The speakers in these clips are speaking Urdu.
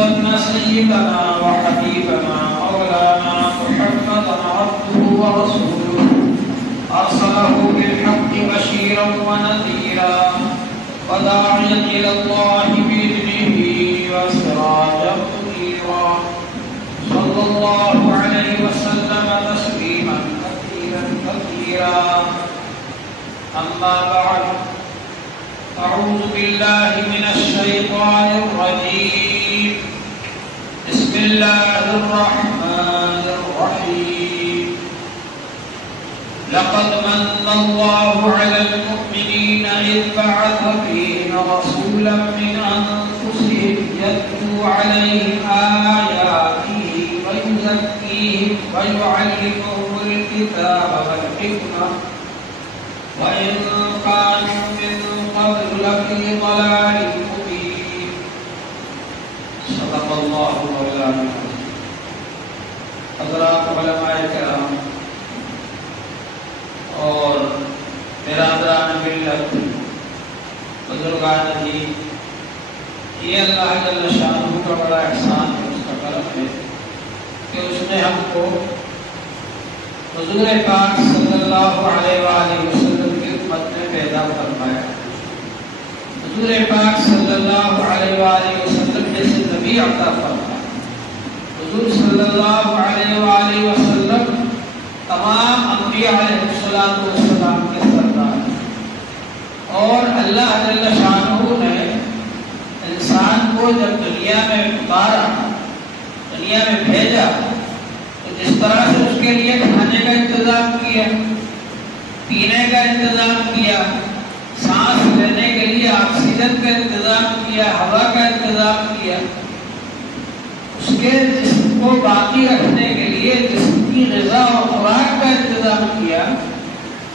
أن سيدنا وحبيبنا مولانا محمدا عبده ورسوله أرسله بالحق بشيرا ونذيرا وداعيا إلى الله بإذنه وسراجا منيرا صلى الله عليه وسلم تسليما كثيرا كثيرا. أما بعد، أعوذ بالله من الشيطان الرجيم. بسم الله الرحمن الرحيم. لقد من الله على المؤمنين إذ بعث فيهم رسولا من أنفسهم يتلو عليهم آياته ويزكيهم ويعلمهم الكتاب والحكمة وإن كانوا من قبل لفي ضلال مبين. صدق الله مولانا. حضرات علماء کرام اور برادران ملت، بزرگان دین، یہ اللہ جل شانہ کا بڑا احسان ہے، اس کا کرم ہے کہ اس نے ہم کو حضور پاک صلی اللہ علیہ وآلہ وسلم کی امت میں پیدا فرمایا. حضور پاک صلی اللہ علیہ وآلہ وسلم جیسے نبی عطا فرمایا. حضور صلی اللہ علیہ وآلہ وسلم تمام انبیاء علیہ السلام کے سردار ہیں، اور اللہ جل شانہ نے انسان کو جب دنیا میں اتارا، دنیا میں بھیجا، تو جس طرح سے اس کے لیے کھانے کا انتظام کیا، پینے کا انتظام کیا، سانس لینے کے لیے آکسیجن کا انتظام کیا، ہوا کا انتظام کیا، اس کے جسم کو باقی رکھنے کے لیے جسم کی غذا اور خوراک کا انتظام کیا،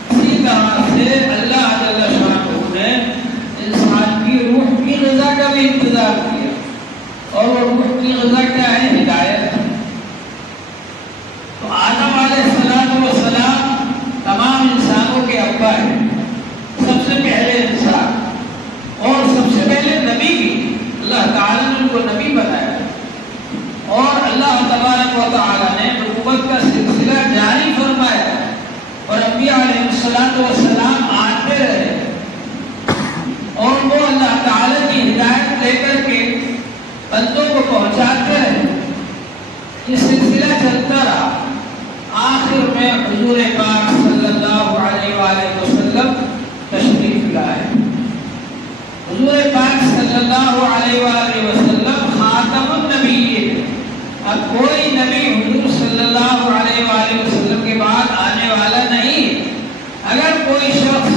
اسی طرح سے اللہ جل شانہ نے انسان کی روح کی غذا کا بھی انتظام کیا. اور وہ روح کی غذا کیا ہے؟ ہدایت. تو آدم علیہ السلام تمام انسانوں کے ابا ہیں، سب سے پہلے انسان اور سب سے پہلے نبی بھی. اللہ تعالیٰ نے ان کو نبی بنایا، اور اللہ تبارک و تعالیٰ نے نبوت کا سلسلہ جاری فرمایا، اور انبیاء علیہ السلام آتے رہے، اور وہ اللہ تعالیٰ کی ہدایت لے کر کے بندوں کو پہنچاتے رہے. یہ سلسلہ چلتا رہا. آخر میں حضور پاک صلی اللہ علیہ وآلہ وسلم تشریف لائے. حضور پاک صلی اللہ علیہ وآلہ وسلم خاتم النبیین. اب کوئی نبی حضور صلی اللہ علیہ وآلہ وسلم کے بعد آنے والا نہیں. اگر کوئی شخص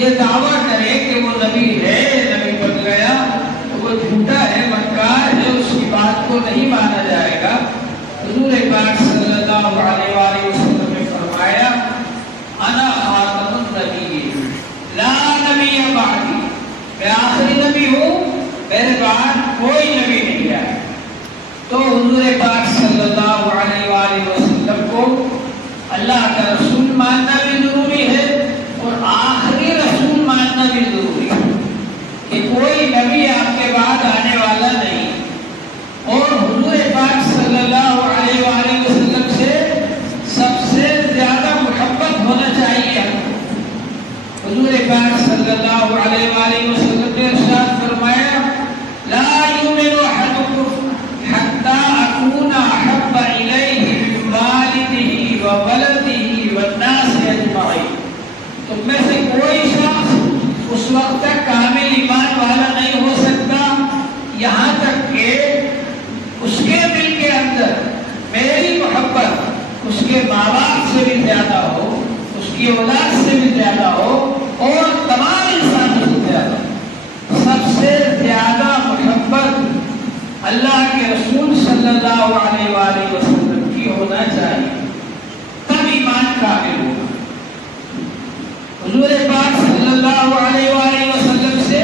یہ دعویٰ کرے کہ وہ نبی ہے، نبی بن گیا، تو وہ جھوٹا ہے، مکار ہے، اس کی بات کو نہیں مانا جائے گا. حضور پاک صلی اللہ علیہ وآلہ وسلم نے فرمایا انا خاتم النبیین لا نبی بعدی، میں آخری نبی ہوں، میرے بعد کوئی نبی نہیں ہے. تو حضور پاک صلی اللہ علیہ وآلہ وسلم کو اللہ کا رسول ماننا بھی ضروری ہے، اور آخری رسول ماننا بھی ضروری ہے کہ کوئی نبی آپ کے بعد آنے والا نہیں. اور حضور پاک صلی اللہ علیہ وآلہ وسلم سے سب سے زیادہ محبت ہونا چاہیے. حضور پاک صلی اللہ علیہ وآلہ وسلم نے ارشاد فرمایا لا یؤمن احدکم حتی اکون احب الیہ من والدہ وولدہ والناس اجمعین. تم میں سے کوئی شخص اس وقت تک کامل ایمان والا نہیں ہو سکتا یہاں تک کہ اس کے دل کے اندر میری محبت اس کے ماں باپ سے بھی زیادہ ہو، اس کی اولاد سے بھی زیادہ ہو، اور تمام انسانوں سے زیادہ. سب سے زیادہ محبت اللہ کے رسول صلی اللہ علیہ وآلہ وسلم کی ہونا چاہیے، تب ایمان کامل ہوگا. حضور پاک صلی اللہ علیہ وآلہ وسلم سے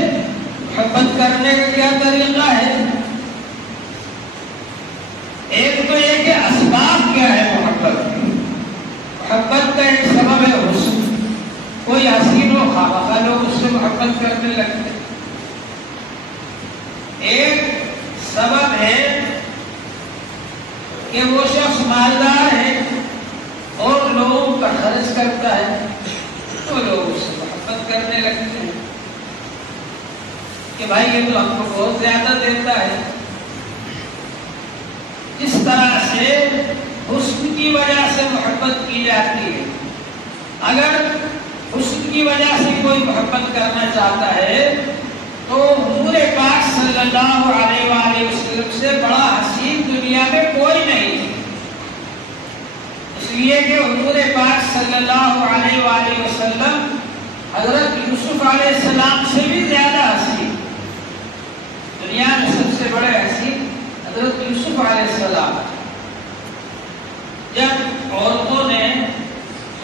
محبت کرنے کا کیا طریقہ ہے؟ ایک تو یہ کہ اسباب کیا ہے محبت کے. محبت کا ایک سبب ہے حسن. کوئی حسین و خواہ لوگ اس سے محبت کرنے لگتے. ایک سبب ہے کہ وہ شخص مالدار ہے اور لوگوں پر خرچ کرتا ہے تو لوگ اس سے محبت کرنے لگتے ہیں کہ بھائی یہ تو ہم کو بہت زیادہ دیتا ہے۔ اس طرح سے حسن کی وجہ سے محبت کی جاتی ہے۔ اگر حسن کی وجہ سے کوئی محبت کرنا چاہتا ہے تو حضور پاک صلی اللہ علیہ وآلہ وسلم سے بڑا حسین دنیا میں کوئی نہیں، اس لیے کہ حضور پاک صلی اللہ علیہ وآلہ وسلم حضرت یوسف علیہ السلام سے بھی زیادہ حسین، دنیا میں سب سے بڑے حسین حضرت یوسف علیہ السلام۔ جب عورتوں نے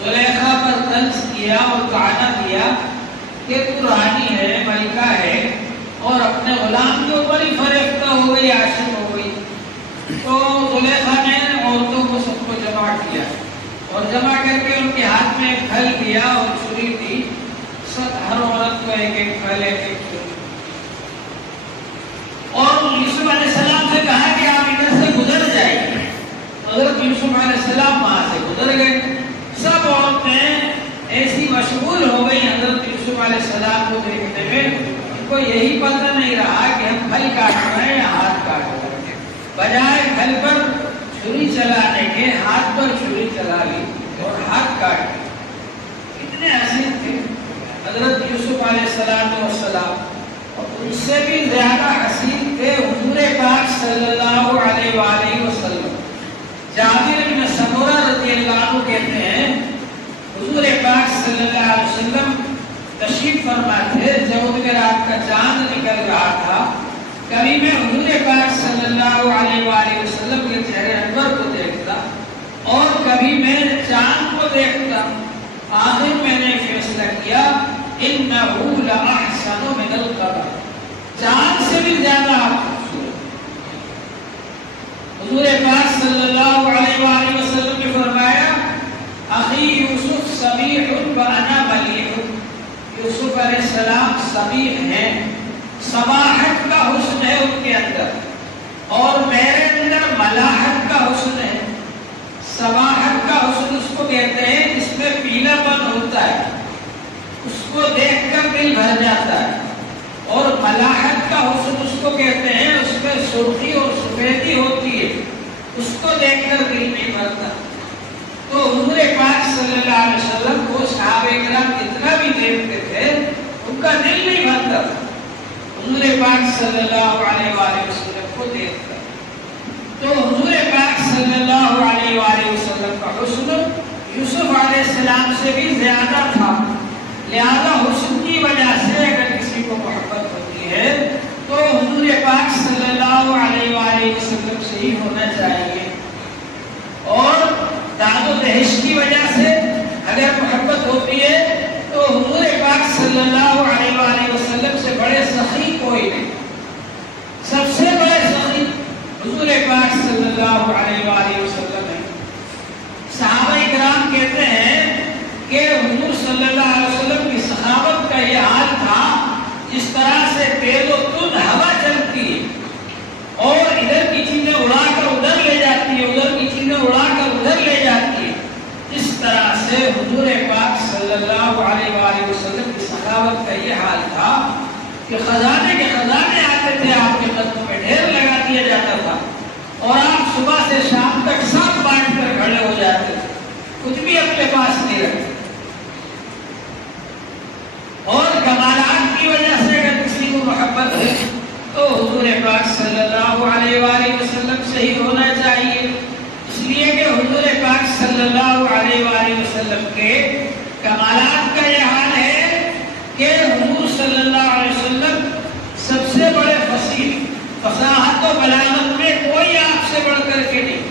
زلیخا پر طنز کیا اور طعنہ دیا کہ تو رانی ہے، ملکہ ہے اور اپنے غلام کے اوپر ہی فریفتہ ہو گئی، عاشق ہو گئی، تو زلیخا نے عورتوں کو سب کو جمع کیا اور جمع کر کے ان کے ہاتھ میں ایک پھل دیا اور چھری دی، ہر عورت کو ایک ایک پھل ایک ایک چھری، اور یوسف علیہ السلام سے کہا کہ آپ ادھر سے گزر جائیے۔ حضرت یوسف علیہ السلام وہاں سے گزر گئے۔ سب عورتیں ایسی مشغول ہو گئی حضرت یوسف علیہ السلام کو دیکھنے میں، ان کو یہی پتہ نہیں رہا کہ ہم پھل کاٹ رہے ہیں یا ہاتھ کاٹ رہے ہیں، بجائے پھل پر چھری چلانے کے ہاتھ پر چھری چلا لی اور ہاتھ کاٹ لی۔ اتنے حسین تھے حضرت یوسف علیہ السلام، اور ان سے بھی زیادہ حسین تھے حضور پاک صلی اللہ علیہ وآلہ وسلم۔ جابر بن سمورہ رضی اللہ عنہ کہتے ہیں حضور پاک صلی اللہ علیہ وسلم تشریف فرما تھے جب کہ رات کا چاند نکل رہا تھا، کبھی میں حضور پاک صلی اللہ علیہ وآلہ وسلم کے چہرے انور کو دیکھتا اور کبھی میں چاند کو دیکھتا۔ آخر میں نے فیصلہ کیا انہ لاحسن من القمر، چاند سے بھی زیادہ خوبصورت۔ حضور پاک صلی اللہ علیہ وآلہ وسلم نے فرمایا اخی یوسف سمیح وانا ملیح، یوسف علیہ السلام سمیح ہیں، سماحت کا حسن ہے ان کے اندر، اور میرے اندر ملاحت کا حسن ہے۔ سماحت کا حسن اس کو کہتے ہیں جس میں پیلا پن ہوتا ہے، اس کو دیکھ کر دل بھر جاتا ہے، اور ملاحت کا حسن اس کو کہتے ہیں اس میں سرخی اور سفیدی ہوتی ہے، اس کو دیکھ کر دل نہیں بھرتا۔ تو حضور پاک صلی اللہ علیہ وسلم کو صحابہ کرام جتنا بھی دیکھتے تھے ان کا دل نہیں بھرتا، حضور پاک صلی اللہ علیہ وآلہ وسلم کو دیکھ کر۔ تو حضور پاک صلی اللہ علیہ وآلہ وسلم کا حسن یوسف علیہ السلام سے بھی زیادہ تھا، لہذا حسن کی وجہ سے اگر کسی کو محبت ہوتی ہے تو حضور پاک صلی اللہ علیہ وآلہ وسلم سے ہی ہونا چاہیے۔ اور داد و دہش کی وجہ سے اگر محبت ہوتی ہے تو حضور پاک صلی اللہ علیہ وآلہ وسلم سے بڑے سخی کوئی نہیں، سب سے بڑے سخی حضور پاک صلی اللہ علیہ وآلہ وسلم ہے۔ صحابہ کرام کہتے ہیں کہ حضور صلی اللہ علیہ وسلم کی سخاوت کا یہ حال تھا جس طرح سے تیز و تند ہوا چلتی ہے اور ادھر کی چیزیں اڑا کر ادھر لے جاتی ہے، ادھر کی چیزیں اڑا کر ادھر لے جاتی ہے، اس طرح سے حضور پاک صلی اللہ علیہ وآلہ وسلم کی سخاوت کا یہ حال تھا کہ خزانے کے خزانے آتے تھے آپ کے قدموں میں، ڈھیر لگا دیا جاتا تھا اور آپ صبح سے شام تک سب بانٹ کر کھڑے ہو جاتے تھے، کچھ بھی اپنے پاس نہیں رکھتے۔ اور کمالات کی وجہ سے اگر کسی کو محبت ہے تو حضور پاک صلی اللہ علیہ وآلہ وسلم سے ہی ہونا چاہیے، اس لیے کہ حضور پاک صلی اللہ علیہ وآلہ وسلم کے کمالات کا یہ حال ہے کہ حضور صلی اللہ علیہ وسلم سب سے بڑے فصیح، فصاحت و بلاغت میں کوئی آپ سے بڑھ کر کے نہیں۔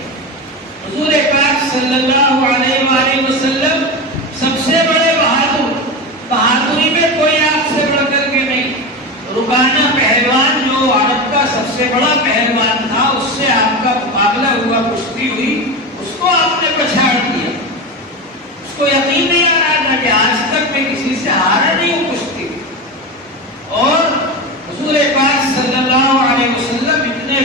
حضور پاک صلی اللہ علیہ وآلہ وسلم سب سے بڑے بہادر، بہادری میں کوئی آپ سے بڑھ کر کے نہیں۔ ربانہ پہلوان جو عرب کا سب سے بڑا پہلوان تھا، اس سے آپ کا مقابلہ ہوا، کشتی ہوئی، اس کو آپ نے پچھاڑ دیا، اس کو یقین نہیں آ رہا تھا کہ آج تک میں کسی سے ہارا نہیں ہوں کشتی۔ اور حضور پاک صلی اللہ علیہ وسلم اتنے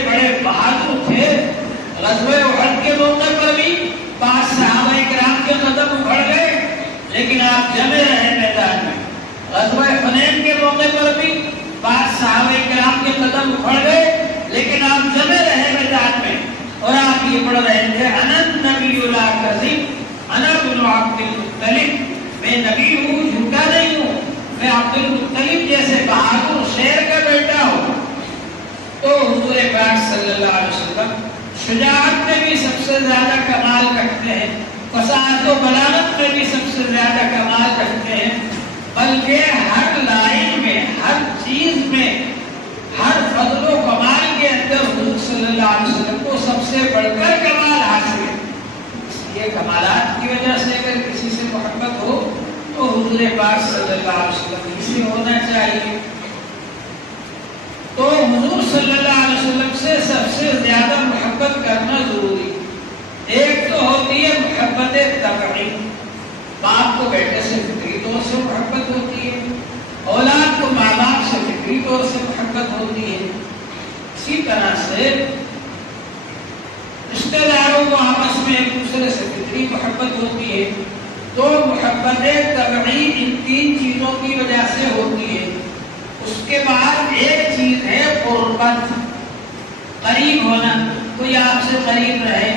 آپ جمے رہے میدان میں. غزوہ حنین کے موقع پر بھی بعض صحابہ کرام کے قدم اکھڑ گئے لیکن آپ جمے رہے میدان میں اور آپ یہ پڑھ رہے تھے انا النبی لا کذب انا ابن عبد المطلب، میں نبی ہوں، جھوٹا نہیں ہوں، میں عبد المطلب جیسے بہادر شیر کا بیٹا ہوں. تو حضور پاک صلی اللہ علیہ وسلم شجاعت میں بھی سب سے زیادہ کمال رکھتے ہیں، فصاحت و بلاغت میں بھی سب سے زیادہ کمال رکھتے ہیں، بلکہ ہر لائن میں، ہر چیز میں، ہر فضل و کمال کے اندر حضور صلی اللہ علیہ وسلم کو سب سے بڑھ کر کمال حاصل ہے. یہ کمالات کی وجہ سے اگر کسی سے محبت ہو تو حضور پاک صلی اللہ علیہ وسلم ہی سے ہونا چاہیے. تو حضور صلی اللہ علیہ وسلم سے سب سے زیادہ محبت کرنا ضروری. ایک تو ہوتی ہے محبت طبعی، باپ کو بیٹے سے فطری طور سے محبت ہوتی ہے، اولاد کو ماں باپ سے فطری طور سے محبت ہوتی ہے. اسی طرح سے رشتہ داروں کو آپس میں ایک دوسرے سے فطری محبت ہوتی ہے. تو محبت طبعی ان تین چیزوں کی وجہ سے ہوتی ہے. اس کے بعد ایک چیز ہے قربت، قریب ہونا. کوئی آپ سے قریب رہے،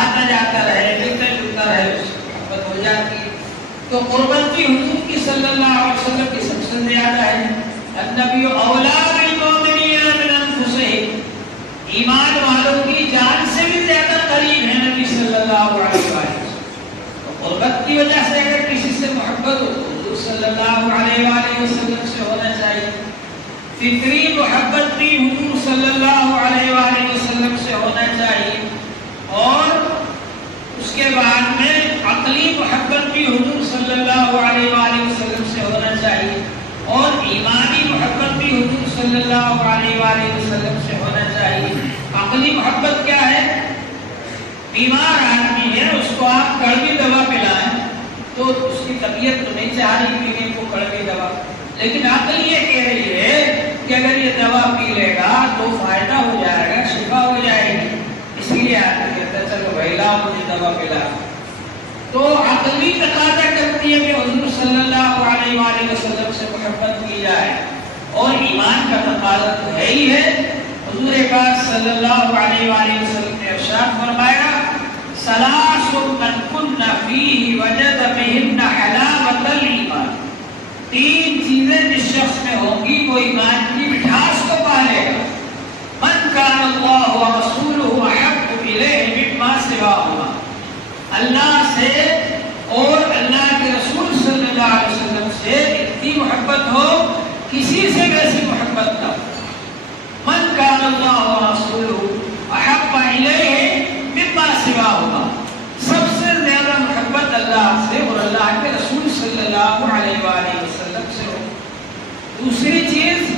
آتا جاتا رہے، ملتا جلتا رہے، اس سے محبت ہو جاتی ہے. تو قربت بھی حضور کی صلی اللہ علیہ وسلم کی سب سے زیادہ ہے. النبی اولا بالمؤمنین من انفسہم، ایمان والوں کی جان سے بھی زیادہ قریب ہے نبی صلی اللہ علیہ وسلم. قربت کی وجہ سے اگر کسی سے محبت ہو تو حضور صلی اللہ علیہ وآلہ وسلم سے ہونا چاہیے. فطری محبت بھی حضور صلی اللہ علیہ وآلہ وسلم سے ہونا چاہیے. اور اس کے بعد میں عقلی محبت بھی حضور صلی اللہ علیہ وآلہ وسلم سے ہونا چاہیے. اور ایمانی محبت بھی حضور صلی اللہ علیہ وآلہ وسلم سے ہونا چاہیے. عقلی محبت کیا ہے؟ بیمار آدمی ہے، اس کو آپ کڑوی دوا پلائیں تو اس کی طبیعت تو نہیں چاہ رہی پینے کو کڑوی دوا، لیکن عقل یہ کہہ رہی ہے کہ اگر یہ دوا پی لے گا تو فائدہ ہو جائے گا، شفا ہو جائے گی. اس لیے آدمی کہتا ہے چلو بھائی لاؤ مجھے دوا پلا. تو عقلی تقاضا کرتی ہے کہ حضور صلی اللہ علیہ وآلہ وسلم سے محبت کی جائے. اور ایمان کا تقاضا تو ہے ہی ہے. حضور پاک صلی اللہ علیہ وآلہ وسلم نے ارشاد فرمایا ثلاث من کن فیہ وجد بہن حلاوۃ الایمان. تین چیزیں جس شخص میں ہوں گی وہ ایمان کی مٹھاس کو پالے گا. من کان اللہ ورسولہ احب الیہ مما سواہما، اللہ سے اور اللہ کے رسول صلی اللہ علیہ وسلم سے اتنی محبت ہو کسی سے ویسی محبت نہ ہو. من کان اللہ ورسولہ احب الیہ مما سواہما، سب سے زیادہ محبت اللہ سے اور اللہ کے رسول صلی اللہ علیہ وآلہ وسلم سے ہو. دوسری چیز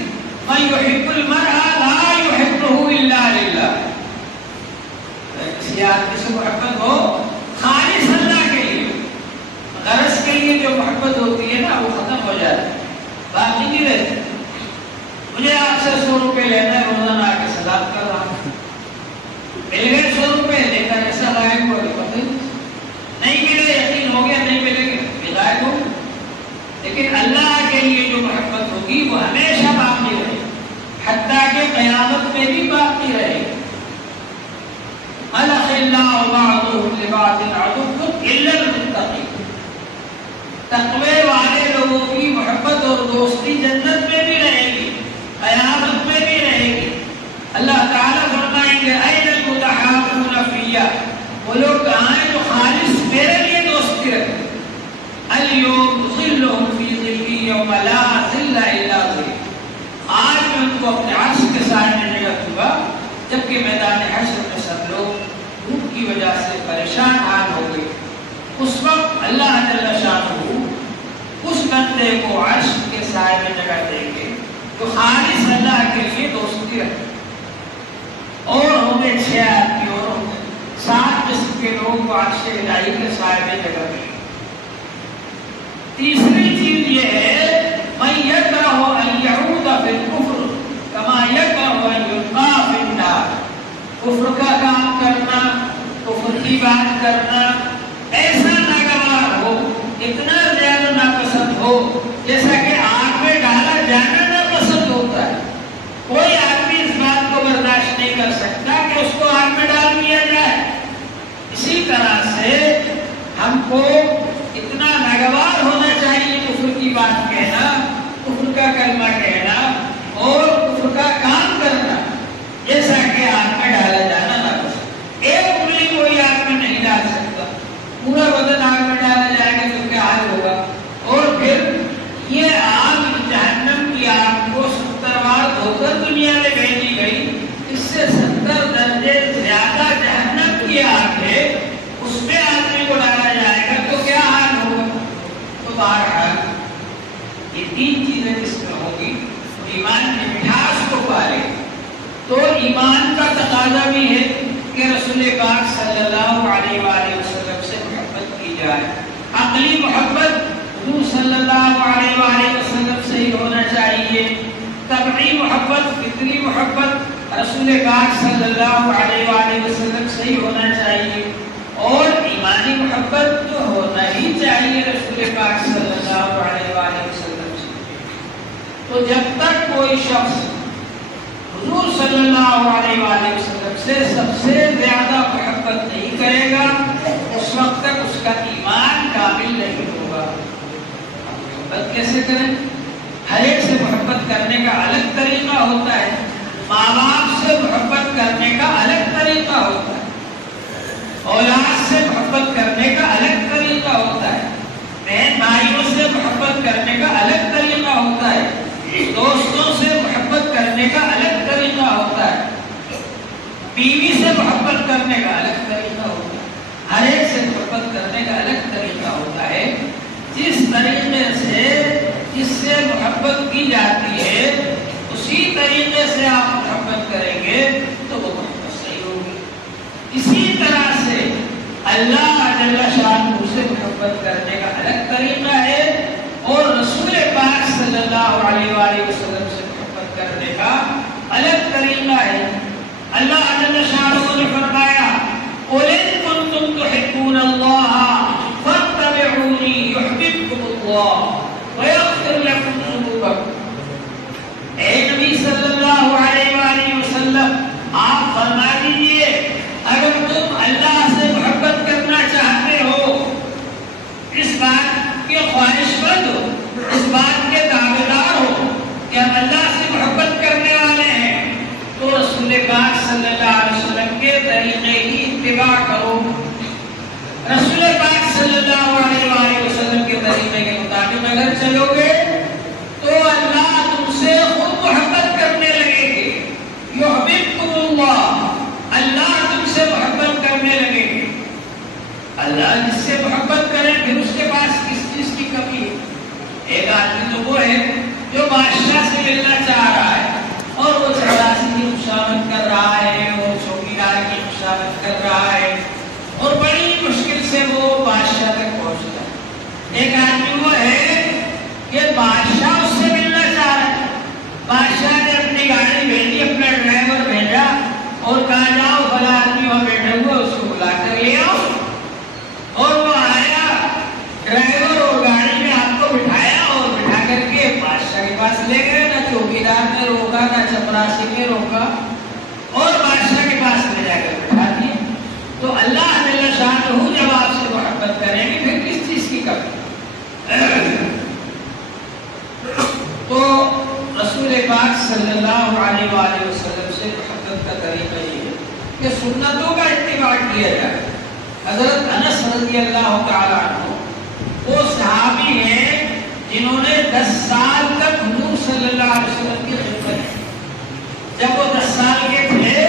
من یحب المرء لا یحبہ الا للہ، کسی آدمی سے محبت ہو خالص اللہ کے لیے، غرض کے لیے جو محبت ہوتی ہے نا وہ ختم ہو جاتی ہے، باقی نہیں رہتی. مجھے آپ سے 100 روپے لینا ہے، روزانہ آ کے سلام کر رہا ہوں، مل گئے 100 روپے لیتا ایسا غائب ہو پتہ نہیں ملے، یقین ہو گیا نہیں ملے گے غائب ہو. لیکن اللہ کے لیے جو محبت ہوگی وہ ہمیشہ باقی رہے، حتیٰ کہ قیامت میں بھی باقی رہے. الاخلاء بعضهم لبعض عدو الا المتقین، تقوی والے لوگوں کی محبت اور دوستی جنت میں بھی رہے گی، قیامت میں بھی رہے گی. اللہ تعالیٰ فرمائیں گے این المتحابون فیہ، وہ لوگ کہاں ہیں جو خالص میرے لیے دوستی رکھتے. الیوم ظلہم فی ظلی یوم لا ظل الا ظل، آج میں ان کو اپنے عرش کے سائے میں جگہ دوں گا جبکہ میدان حشر میں سب لوگ دھوپ کی وجہ سے پریشان حال ہو گئے. اس وقت اللہ جل شانہ اس بندے کو عرش کے سائے میں جگہ دیں گے جو خالص اللہ کے لیے دوستی رکھتے. اور ہوں گے 6 آدمی اور ہوں گے 7 قسم کے لوگوں کو عرش الہی کے سائے میں جگہ دیں. تیسری چیز یہ ہے من یکرہ ان یعود فی الکفر کما یکرہ ان یلقا فی النار، کفر کا کام کرنا، کفر کی بات کرنا ایسا ناگوار ہو، اتنا زیادہ طرح سے ہم کو اتنا ناگوار ہونا چاہیے کفر کی بات کہنا، کفر کا کلمہ کہنا اور کفر کا کام کرنا، جیسا کہ آگ میں ڈالا جانا نہ بس ایک انگلی کوئی آگ میں نہیں ڈال سکتا، پورا بدن آگ میں ڈالا جائے گا تو کیا حال ہوگا؟ اور پھر یہ آگ جہنم کی آگ کو 70 بار دھو کر دنیا میں بھیجی گئی، اس سے 70 درجے زیادہ جہنم کی آگ ہے، اس میں آدمی کو ڈالا جائے گا تو کیا حال ہوگا؟ تو بہرحال یہ تین چیزیں جس میں ہوگی ایمان کی مٹھاس کو پالے، تو ایمان کا تقاضا بھی ہے کہ رسول پاک صلی اللہ علیہ وآلہ وسلم سے محبت کی جائے، عقلی محبت حضور صلی اللہ علیہ وآلہ وسلم سے ہی ہونا چاہیے، طبعی محبت، فطری محبت رسول پاک صلی اللہ علیہ وآلہ وسلم سے ہی ہونا چاہیے، اور ایمانی محبت تو ہونا ہی چاہیے رسول پاک صلی اللہ علیہ وآلہ وسلم سے۔ تو جب تک کوئی شخص حضور صلی اللہ علیہ وآلہ وسلم سے سب سے زیادہ محبت نہیں کرے گا، اس وقت تک اس کا ایمان کامل نہیں ہوگا۔ محبت کیسے کریں؟ ہر ایک سے محبت کرنے کا الگ طریقہ ہوتا ہے، ماں باپ سے محبت کرنے کا الگ طریقہ ہوتا ہے، اولاد سے محبت کرنے کا الگ طریقہ ہوتا ہے، بہن بھائیوں سے محبت کرنے کا الگ طریقہ ہوتا ہے، دوستوں سے محبت کرنے کا الگ طریقہ ہوتا ہے، بیوی سے محبت کرنے کا الگ طریقہ ہوتا ہے، ہر ایک سے محبت کرنے کا الگ طریقہ ہوتا ہے۔ جس طریقے سے جس سے محبت کی جاتی ہے اسی طریقے سے آپ محبت کریں گے تو وہ محبت صحیح ہوگی۔ اسی طرح سے اللہ جل شانہ سے محبت کرنے کا الگ طریقہ ہے اور رسول پاک صلی اللہ علیہ وآلہ وسلم سے محبت کرنے کا الگ طریقہ ہے۔ اللہ جل شانہ نے فرمایا قُلْ إِن كُنتُمْ تُحِبُّونَ اللَّهَ فَاتَّبِعُونِي يُحْبِبْكُمُ اللَّهُ وَيَغْفِرْ لَكُمْ ذُنُوبَكُمْ۔ اے نبی صلی اللہ علیہ وآلہ وسلم آپ فرما دیجئے اگر تم اللہ سے محبت کرنا چاہتے ہو، اس بات کے خواہش مند ہو، اس بات کے دعویدار ہو کہ ہم اللہ سے محبت کرنے والے ہیں، تو رسول پاک صلی اللہ علیہ وسلم کے طریقے کی اتباع کرو۔ رسول پاک صلی اللہ علیہ وآلہ وسلم کے طریقے کے مطابق اگر چلو گے تو اللہ تم سے خود محبت کرنے لگے گے، یحببکم اللہ، اللہ تم سے محبت کرنے لگے گے۔ اللہ جس سے محبت کرے پھر اس کے پاس کس چیز کی کمی ہے؟ ایک آدمی تو وہ ہے جو بادشاہ سے ملنا چاہ رہا ہے اور وہ چپراسی کی خوشامد کر رہا ہے، وہ چوکیدار کی خوشامد کر رہا ہے اور بڑی مشکل سے وہ بادشاہ تک پہنچتا ہے۔ ایک آدمی وہ ہے کہ بادشاہ اس سے ملنا چاہ رہا ہے، بادشاہ نے اپنی گاڑی بھیجی، اپنا ڈرائیور بھیجا اور کہا جاؤ فلاں آدمی وہاں بیٹھا ہوا اس کو بلا کر لے آؤ، اور وہ آیا، ڈرائیور اور گاڑی میں آپ کو بٹھایا اور بٹھا کر کے بادشاہ کے پاس لے گئے، نہ چوکیدار نے روکا نہ چپراسی نے روکا، اور بادشاہ کے پاس لے جا کر بٹھا دیے۔ تو اللہ جل شانہ جب آپ سے محبت کریں گے پھر کس چیز کی کمی؟ تو رسول پاک صلی اللہ علیہ وآلہ وسلم سے محبت کا طریقہ یہ ہے کہ سنتوں کا اتباع کیا جائے۔ حضرت انس رضی اللہ تعالیٰ عنہ وہ صحابی ہیں جنہوں نے 10 سال تک حضور صلی اللہ علیہ وسلم کی خدمت کی۔ جب وہ 10 سال کے تھے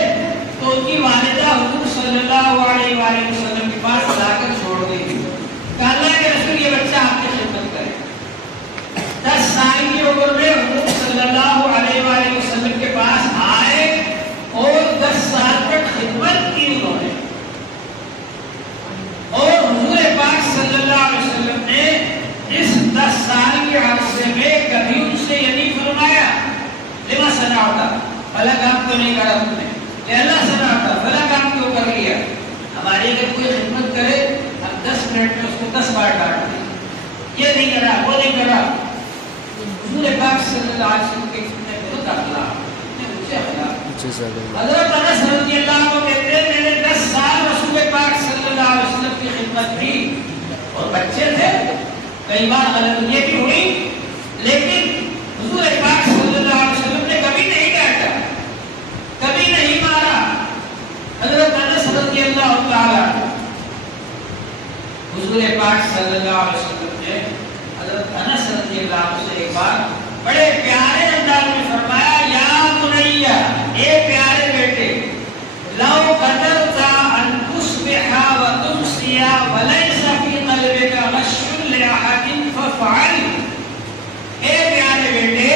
تو ان کی والدہ حضور صلی اللہ علیہ وآلہ وسلم کے پاس لا کر چھوڑ گئی، کہا اللہ کے رسول یہ بچہ آپ کی خدمت کرے۔ 10 سال کی عمر میں حضور صلی اللہ علیہ وآلہ وسلم کے پاس آئے اور 10 سال تک خدمت کی انہوں نے، اور حضور پاک صلی اللہ علیہ وسلم نے اس 10 سال کے عرصے میں کبھی ان سے یہ نہیں فرمایا لما صنعتا، بھلا کام کیوں نہیں کرا تم نے، کہ اللہ صنعتا بھلا کام کیوں کر لیا۔ ہماری اگر کوئی خدمت کرے ہم 10 منٹ میں اس کو 10 بار ڈانٹ دیں، یہ نہیں کرا وہ نہیں کرا۔ حضور پاک صلی اللہ علیہ وسلم کے اتنے بہت اخلاق، اتنے اونچے اخلاق۔ حضرت انس رضی اللہ عنہ کہتے ہیں میں نے 10 سال رسول پاک صلی اللہ علیہ خدمت کی اور بچے تھے، کئی بار غلطیاں بھی ہوئی، لیکن حضور پاک صلی اللہ علیہ وسلم نے کبھی نہیں ڈانٹا، کبھی نہیں مارا۔ حضرت انس رضی اللہ تعالی، حضور پاک صلی اللہ علیہ وسلم نے حضرت انس رضی اللہ عنہ سے ایک بار بڑے پیارے انداز میں فرمایا، یا بنیا، اے پیارے بیٹے، لو قدرت ان تصبح وتمسي وليس في قلبك غش لاحد فافعل۔ اے پیارے بیٹے،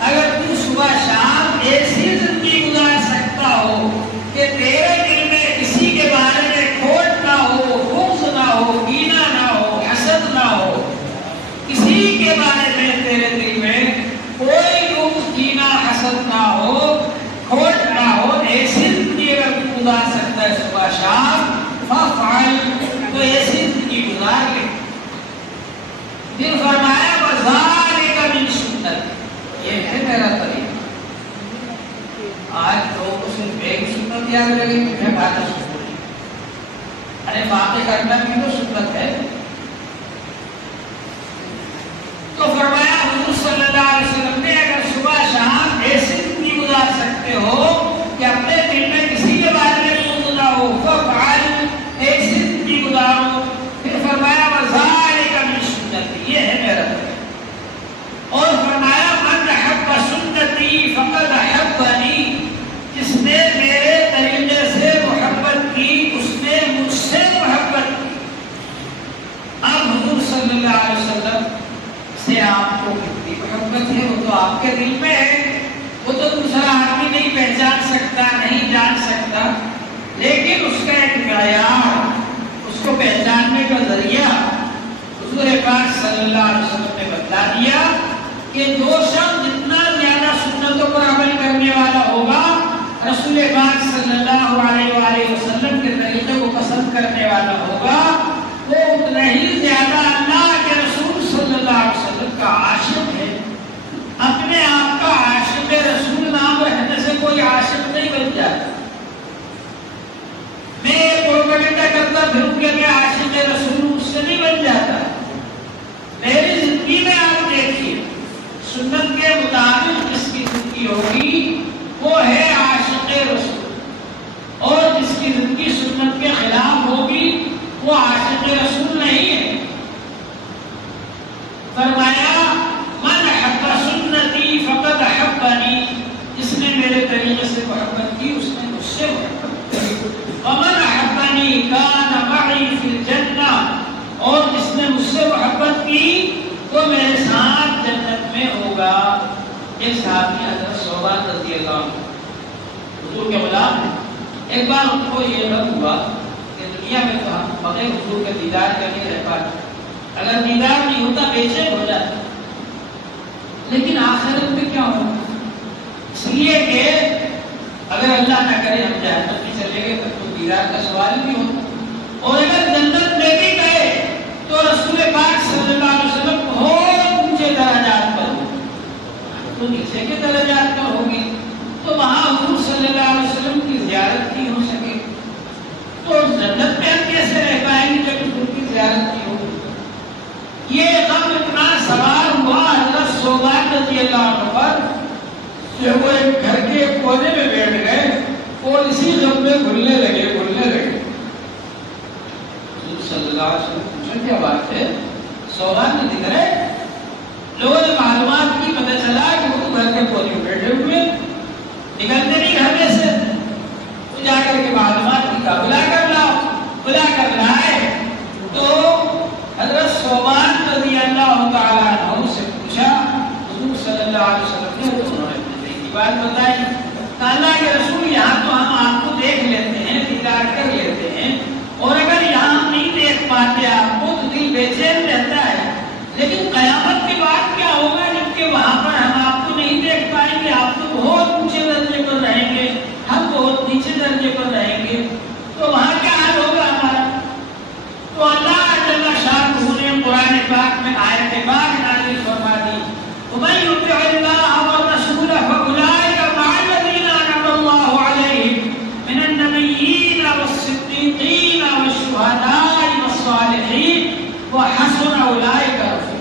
اگر تو صبح شام ایسی زندگی گزار سکتا ہو کہ تیرے دل میں کسی کے بارے میں کھوٹ نہ ہو، بغض نہ ہو، کینہ نہ ہو، حسد نہ ہو، کسی کے بارے میں تیرے دل میں کوئی بغض، کینہ، حسد نہ ہو، کھوٹ نہ ہو، ایسی زندگی اگر تو گزار سکتا ہے صبح شام، فافعل، تو ایسی زندگی گزار لے۔ پھر فرمایا وذالک من سنت، یہ ہے میرا طریقہ۔ آج لوگوں کو صرف ایک سنت یاد رہے کہ میں باتیں سنوں، ارے باتیں کرنا بھی تو سنت ہے۔ تو فرمایا حضور صلی اللہ علیہ وسلم نے اگر صبح شام ایسی زندگی گزار سکتے ہو کہ اپنے دل میں کسی کے بارے میں بغض نہ ہو، فافعل، ایسی زندگی گزارو۔ پھر فرمایا وذالک من سنتی، یہ ہے میرا طریقہ۔ اور فرمایا من احب سنتی فقد احبنی، جس نے میرے طریقے سے محبت کی اس نے مجھ سے محبت کی۔ اب حضور صلی اللہ علیہ وسلم سے آپ کو کتنی محبت ہے وہ تو آپ کے دل میں ہے، وہ تو دوسرا آدمی نہیں پہچان سکتا، نہیں جان سکتا، لیکن اس کا ایک معیار، اس کو پہچاننے کا ذریعہ حضور پاک صلی اللہ علیہ وسلم نے بتلا دیا کہ جو شخص جتنا زیادہ سنتوں پر عمل کرنے والا ہوگا، رسول پاک صلی اللہ علیہ وآلہ وسلم کے طریقے کو پسند کرنے والا ہوگا، وہ اتنا ہی زیادہ اللہ کے رسول صلی اللہ علیہ وسلم کا عاشق ہے۔ اپنے آپ کا عاشق رسول نام رہنے سے کوئی عاشق نہیں بن جاتا۔ میں یہ پروپیگنڈا کرتا پھروں کہ میں عاشق رسول ہوں، اس سے نہیں بن جاتا۔ میری زندگی میں آپ دیکھیے، سنت کے مطابق جس کی زندگی ہوگی وہ ہے عاشق رسول، اور جس کی زندگی سنت کے خلاف ہوگی وہ عاشق رسول نہیں ہے۔ فرمایا من احب سنتی فقد احبنی، جس نے میرے طریقے سے محبت کی اس نے مجھ سے محبت کی۔ ومن احبنی کان معی فی الجنہ، اور جس نے مجھ سے محبت کی وہ میرے ساتھ جنت میں ہوگا۔ ایک صحابی حضرت ثوبان رضی اللہ عنہ حضور کے غلام ہیں، ایک بار ان کو یہ غم ہوا کہ دنیا میں تو ہم بغیر حضور کے دیدار کے نہیں رہ پاتے، اگر دیدار نہیں ہوتا بے چین ہو جاتا، لیکن آخرت میں کیا ہوگا؟ اس لیے کہ اگر اللہ نہ کرے ہم جہنم میں چلے گئے تب تو دیدار کا سوال بھی ہوتا، اور اگر جنت میں بھی گئے تو رسول پاک صلی اللہ علیہ وسلم بہت اونچے درجات پر ہو، تو نیچے کے درجات پر ہوگی، تو وہاں حضور صلی اللہ علیہ وسلم کی زیارت نہیں ہو سکے، تو جنت میں ہم کیسے رہ پائیں گے جب حضور کی زیارت نہیں ہوگی؟ یہ غم اتنا سوار ہوا حضرت ثوبان رضی اللہ عنہ پر کہ وہ ایک گھر کے کونے میں بیٹھ گئے اور اسی غم میں گھلنے لگے۔ صلی اللہ علیہ وسلم پوچھا کیا بات ہے؟ ثوبان نے دکھ رہے، لوگوں نے معلومات کی، پتہ چلا کہ وہ گھر کے کونے میں بیٹھے ہوئے، نکلتے نہیں گھر میں سے، تو جا کر کے معلومات کی کہا بلا کر لائے، تو حضرت ثوبان رضی اللہ تعالیٰ عنہ سے پوچھا حضور صلی اللہ علیہ وسلم نے، انہوں نے مجھے کی بات بتائی، اللہ کے رسول یہاں تو ہم آپ کو دیکھ لیتے ہیں، دیدار کر لیتے ہیں، اور اگر یہاں ہم نہیں دیکھ پاتے آپ کو تو دل بے چین رہتا ہے، لیکن قیامت کے بعد کیا ہوگا جبکہ وہاں پر ہم آپ کو نہیں دیکھ پائیں گے، آپ تو بہت اونچے درجے پر رہیں گے، ہم بہت نیچے درجے پر رہیں گے، تو وہاں کیا حال ہوگا ہمارا؟ تو اللہ جل شانہ نے قرآن پاک میں آیت پاک نازل فرما دی، وَمَن يُطِعِ اللَّهَ وَالرَّسُولَ فَأُولَٰئِكَ مَعَ الَّذِينَ أَنْعَمَ اللَّهُ فاولئک رسول،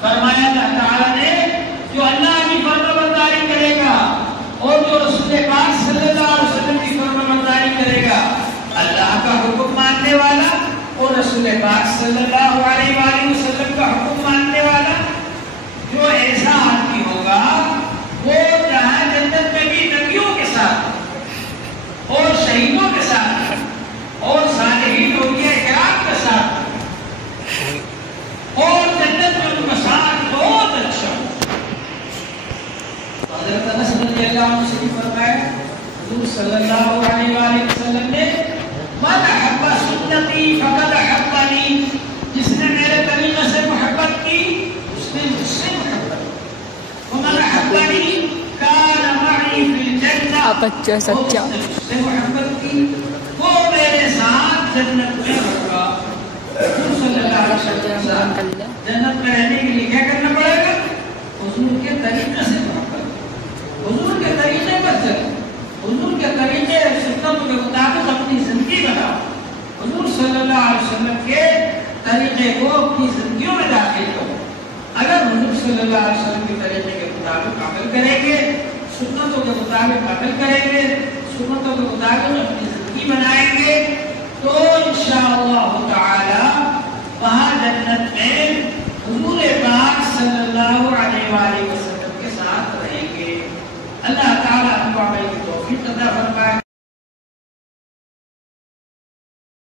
فرمایا اللہ تعالیٰ نے جو اللہ کی فرما برداری کرے گا اور جو رسول پاک صلی اللہ علیہ وسلم کی فرما برداری کرے گا، اللہ کا حکم ماننے والا اور رسول پاک صلی اللہ علیہ وآلہ وسلم کا حکم ماننے والا، جو ایسا آدمی ہوگا وہ جہاں جنت میں بھی نبیوں کے ساتھ اور شہیدوں کے ساتھ اور صالحین اولیاء کرام کے ساتھ اور جنت میں ان کا ساتھ بہت اچھا۔ حضرت انس رضی اللہ عنہ سے فرمایا حضور صلی اللہ علیہ وآلہ وسلم نے من احب سنتی فقد احبنی، جس نے میرے طریقے سے محبت کی اس نے مجھ سے محبت کی، ومن احبنی کان معی فی الجنہ، آپ اچھا سچا، مجھ سے محبت کی وہ میرے ساتھ جنت میں ہوگا۔ حضور صلی اللہ علیہ وسلم جنت میں رہنے کے لیے کیا کرنا پڑے گا؟ حضور کے طریقے سے محبت، حضور کے طریقے پر چلے، حضور کے طریقے سنتوں کے مطابق اپنی زندگی بناؤ، حضور صلی اللہ علیہ وسلم کے طریقے کو اپنی زندگیوں میں داخل کرو۔ اگر حضور صلی اللہ علیہ وسلم کے طریقے کے مطابق عمل کریں گے، سنتوں کے مطابق عمل کریں گے، سنتوں کے مطابق اپنی زندگی بنائیں گے، تو انشاءاللہ تعالی وہاں جنت میں حضور پاک صلی اللہ علیہ وآلہ وسلم کے ساتھ رہیں گے۔ اللہ تعالی ہم کو عمل کی توفیق عطا فرمائے۔